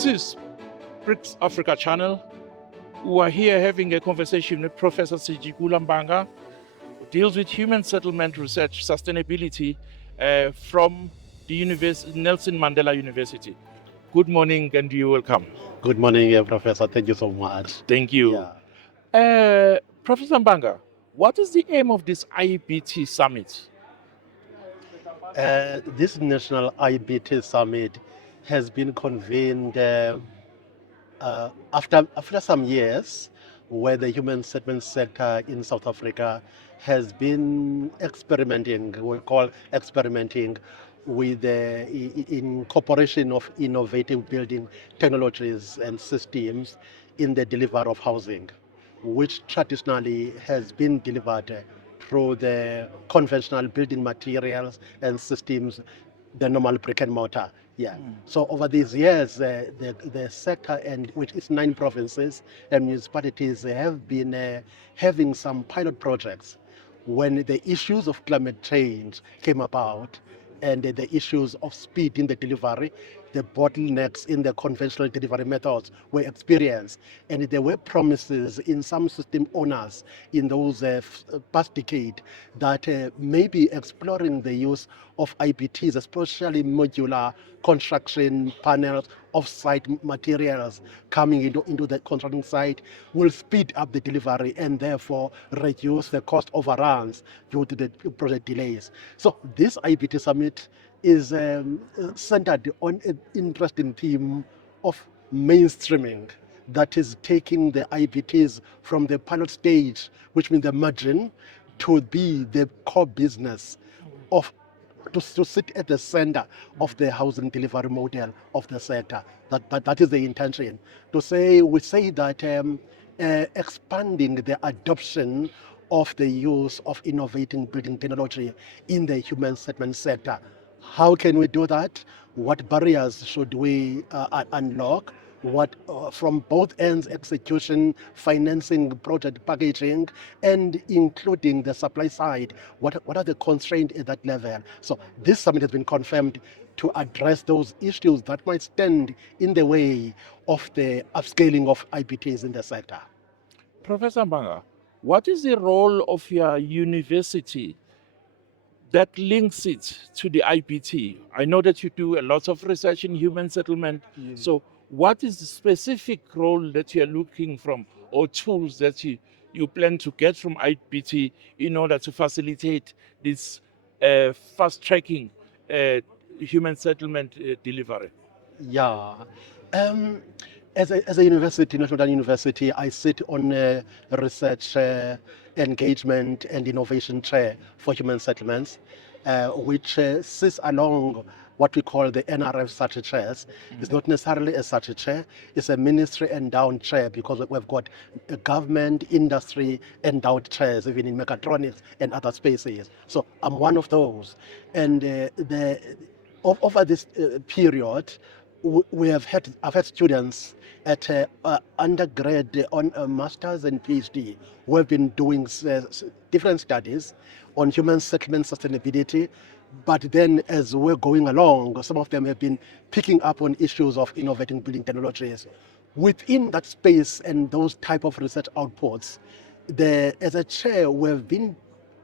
This is BRICS Africa channel. We are here having a conversation with Professor Sijikula Mbanga, who deals with human settlement research sustainability from the Nelson Mandela University. Good morning and you're welcome. Good morning, Professor. Thank you so much. Thank you. Professor Mbanga, what is the aim of this IBT Summit? This National IBT Summit has been convened after some years where the human settlement sector in South Africa has been experimenting with the incorporation of innovative building technologies and systems in the delivery of housing, which traditionally has been delivered through the conventional building materials and systems, the normal brick and mortar. So over these years, the sector, and which is 9 provinces and municipalities, have been having some pilot projects when the issues of climate change came about and the issues of speed in the delivery, the bottlenecks in the conventional delivery methods were experienced, and there were promises in some system owners in those past decade that maybe exploring the use of IBTs, especially modular construction panels, off-site materials coming into the construction site, will speed up the delivery and therefore reduce the cost overruns due to the project delays. So this IBT Summit is centered on an interesting theme of mainstreaming, that is taking the IBTs from the pilot stage, which means the margin, to be the core business of to sit at the center of the housing delivery model of the sector. That is the intention. We say that expanding the adoption of the use of innovating building technology in the human settlement sector. How can we do that? What barriers should we unlock? What from both ends, execution, financing, project packaging, and including the supply side, what are the constraints at that level? So this summit has been confirmed to address those issues that might stand in the way of the upscaling of IBTs in the sector. Professor Mbanga, what is the role of your university that links it to the IBT? I know that you do a lot of research in human settlement. Yes. So what is the specific role that you're looking from, or tools that you plan to get from IBT in order to facilitate this fast-tracking human settlement delivery? As a university, National University, I sit on a research engagement and innovation chair for human settlements, which sits along what we call the NRF Sachi chairs. It's not necessarily a Sachi chair, it's a ministry endowed chair, because we've got a government, industry endowed chairs, even in mechatronics and other spaces. So I'm one of those. And over this period, I've had students at undergrad, on a master's and PhD, who have been doing different studies on human settlement sustainability. But then as we're going along, some of them have been picking up on issues of innovating building technologies. Within that space and those type of research outputs, as a chair, we've been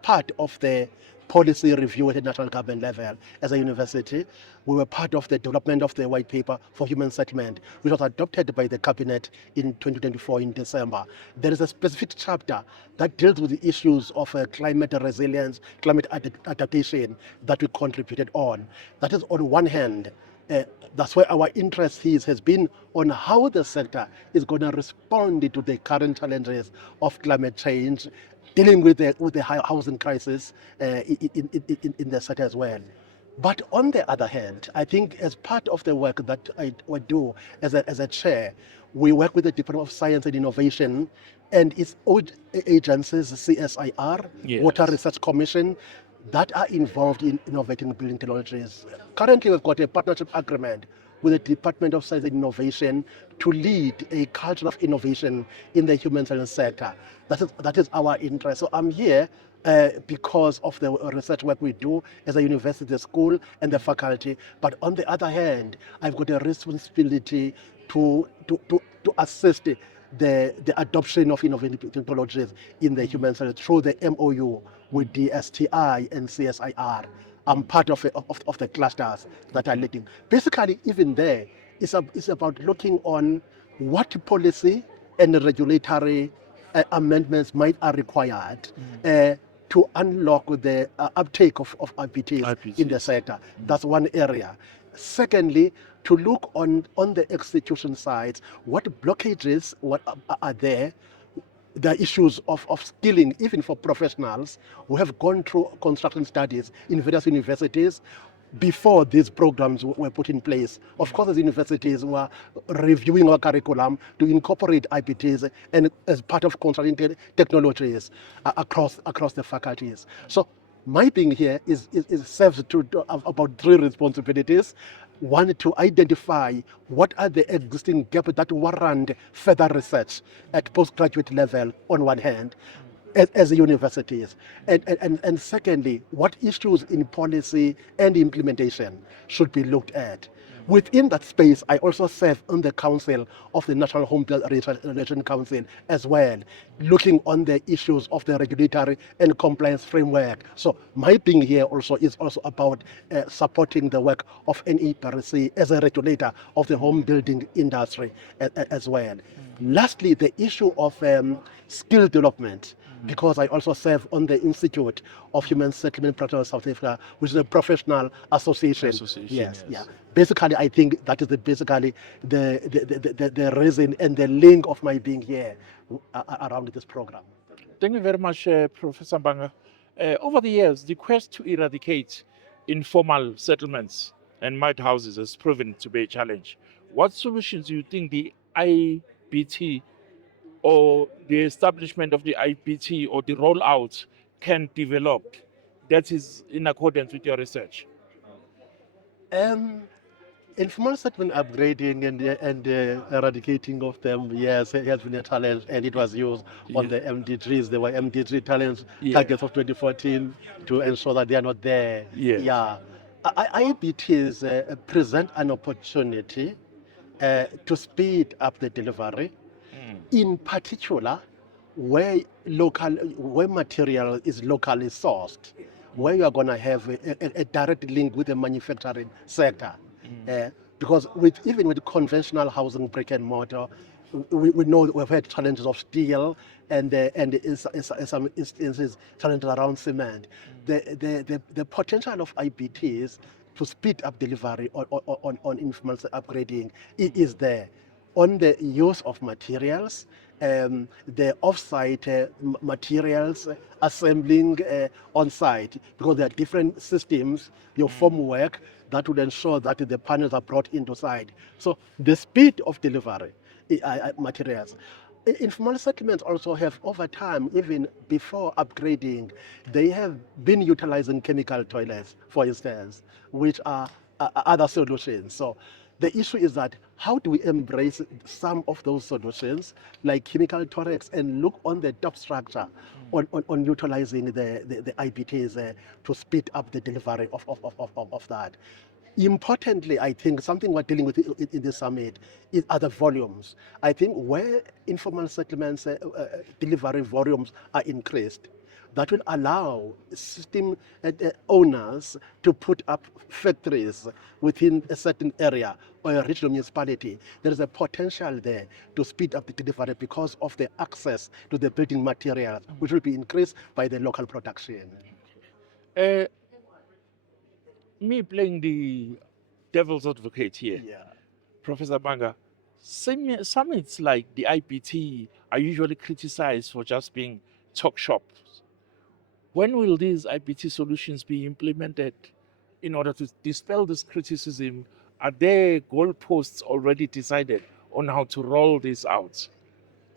part of the policy review at the national government level. As a university, we were part of the development of the white paper for human settlement, which was adopted by the cabinet in 2024 in December. There is a specific chapter that deals with the issues of climate resilience, climate adaptation that we contributed on. That is on one hand. That's where our interest has been on how the sector is going to respond to the current challenges of climate change, dealing with the high housing crisis in the sector as well. But on the other hand, I think as part of the work that I do as a chair, we work with the Department of Science and Innovation and its own agencies, CSIR, yes, Water Research Commission, that are involved in innovating building technologies. Currently, we've got a partnership agreement with the Department of Science and Innovation to lead a culture of innovation in the human science sector. That is our interest. So I'm here because of the research work we do as a university, the school, and the faculty. But on the other hand, I've got a responsibility to assist the adoption of innovative technologies in the human sector through the MOU with the STI and CSIR. I'm part of the clusters that are leading. Basically, even there, it's about looking on what policy and regulatory amendments are required to unlock the uptake of IBTs in the sector. That's one area. Secondly, to look on the execution side, what blockages are there, the issues of skilling, even for professionals who have gone through construction studies in various universities before these programs were put in place. Of course, the universities were reviewing our curriculum to incorporate IBTs and as part of construction technologies across the faculties. So my being here is serves to about three responsibilities. One, to identify what are the existing gaps that warrant further research at postgraduate level on one hand, as universities. And secondly, what issues in policy and implementation should be looked at. Within that space, I also serve on the Council of the National Home Built Regulation Council as well, looking on the issues of the regulatory and compliance framework. So my being here also is also about supporting the work of NEPRC as a regulator of the home building industry as well. Lastly, the issue of skill development, because I also serve on the Institute of Human Settlement Practitioners South Africa, which is a professional association. Yes. Yeah. Basically, I think that is basically the reason and the link of my being here around this program. Thank you very much, Professor Mbanga. Over the years, the quest to eradicate informal settlements and mud houses has proven to be a challenge. What solutions do you think the IBT or the establishment of the IBT or the rollout can develop that is in accordance with your research? Informal settlement upgrading and eradicating of them, yes, it has been a challenge, and it was used on the MD3s. There were MD3 targets of 2014 to ensure that they are not there. Yes. Yeah. IBTs present an opportunity to speed up the delivery, in particular where material is locally sourced, where you are going to have a direct link with the manufacturing sector. Because even with conventional housing brick and mortar, we know we've had challenges of steel and in some instances challenges around cement. The potential of IBTs to speed up delivery on informal upgrading is there. On the use of materials, the off-site materials assembling on-site, because there are different systems, your formwork, that would ensure that the panels are brought into site. So the speed of delivery materials. Informal settlements also have, over time, even before upgrading, they have been utilizing chemical toilets, for instance, which are other solutions. So the issue is that how do we embrace some of those solutions, like chemical toilets, and look on the top structure on utilizing the IBTs to speed up the delivery of that. Importantly, I think something we're dealing with in this summit are the volumes. I think where informal settlements delivery volumes are increased, that will allow system owners to put up factories within a certain area or a regional municipality. There is a potential there to speed up the delivery because of the access to the building materials, which will be increased by the local production. Me playing the devil's advocate here, Professor Mbanga, summits like the IBT are usually criticized for just being talk shops. When will these IBT solutions be implemented in order to dispel this criticism? Are there goalposts already decided on how to roll this out?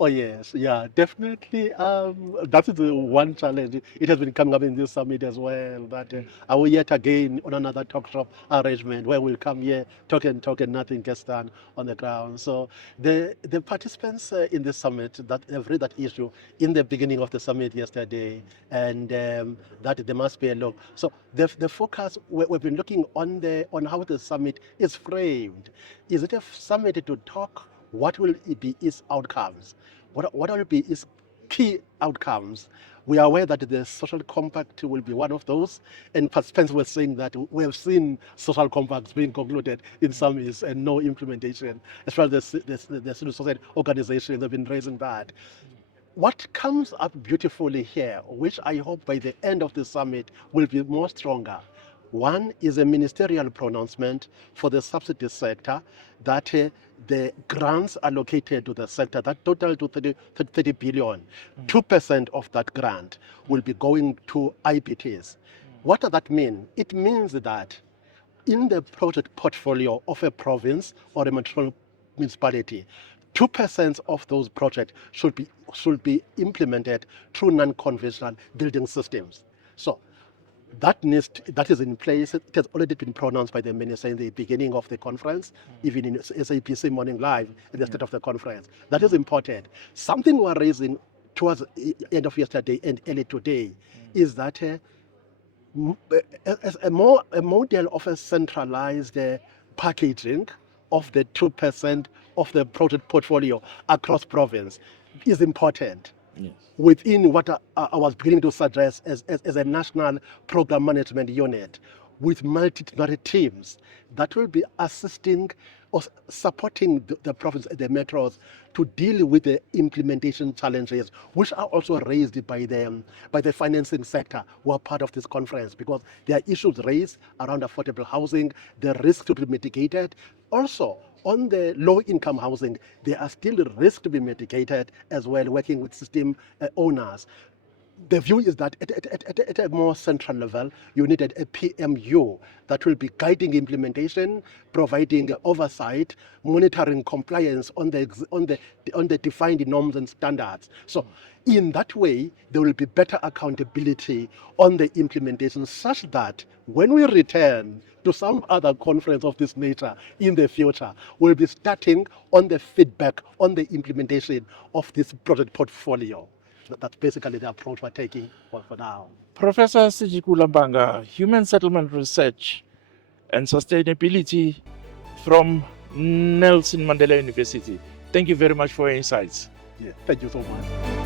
Oh yes, yeah, definitely. That is the one challenge. It has been coming up in this summit as well. That are we yet again on another talk shop arrangement where we'll come here, talk, and nothing gets done on the ground. So the participants in the summit that have raised that issue in the beginning of the summit yesterday, and that there must be a look. So the focus we've been looking on how the summit is framed. Is it a summit to talk? What will it be its outcomes? What will be its key outcomes? We are aware that the social compact will be one of those, and participants were saying that we have seen social compacts being concluded in summits and no implementation. As far as the civil society organizations have been raising that. What comes up beautifully here, which I hope by the end of the summit will be more stronger. One is a ministerial pronouncement for the subsidy sector that the grants allocated to the sector, that total to 30 billion, 2% of that grant will be going to IBTs. What does that mean? It means that in the project portfolio of a province or a municipality, 2% of those projects should be implemented through non-conventional building systems. So that is in place. It has already been pronounced by the minister in the beginning of the conference, even in SAPC Morning Live at the start of the conference. That is important. Something we are raising towards the end of yesterday and early today is that a model of a centralized packaging of the 2% of the project portfolio across province is important. Yes. Within what I was beginning to suggest as a national program management unit with multidisciplinary teams that will be assisting or supporting the province and the metros to deal with the implementation challenges, which are also raised by the financing sector who are part of this conference, because there are issues raised around affordable housing, the risk to be mitigated. Also, on the low-income housing, there are still risks to be mitigated as well, working with system owners. The view is that at a more central level, you needed a PMU that will be guiding implementation, providing oversight, monitoring compliance on the defined norms and standards. So in that way, there will be better accountability on the implementation, such that when we return to some other conference of this nature in the future, we'll be starting on the feedback on the implementation of this project portfolio. That's basically the approach we're taking for now. Professor Sijikula Mbanga, Human Settlement Research and Sustainability from Nelson Mandela University. Thank you very much for your insights. Yeah, thank you so much.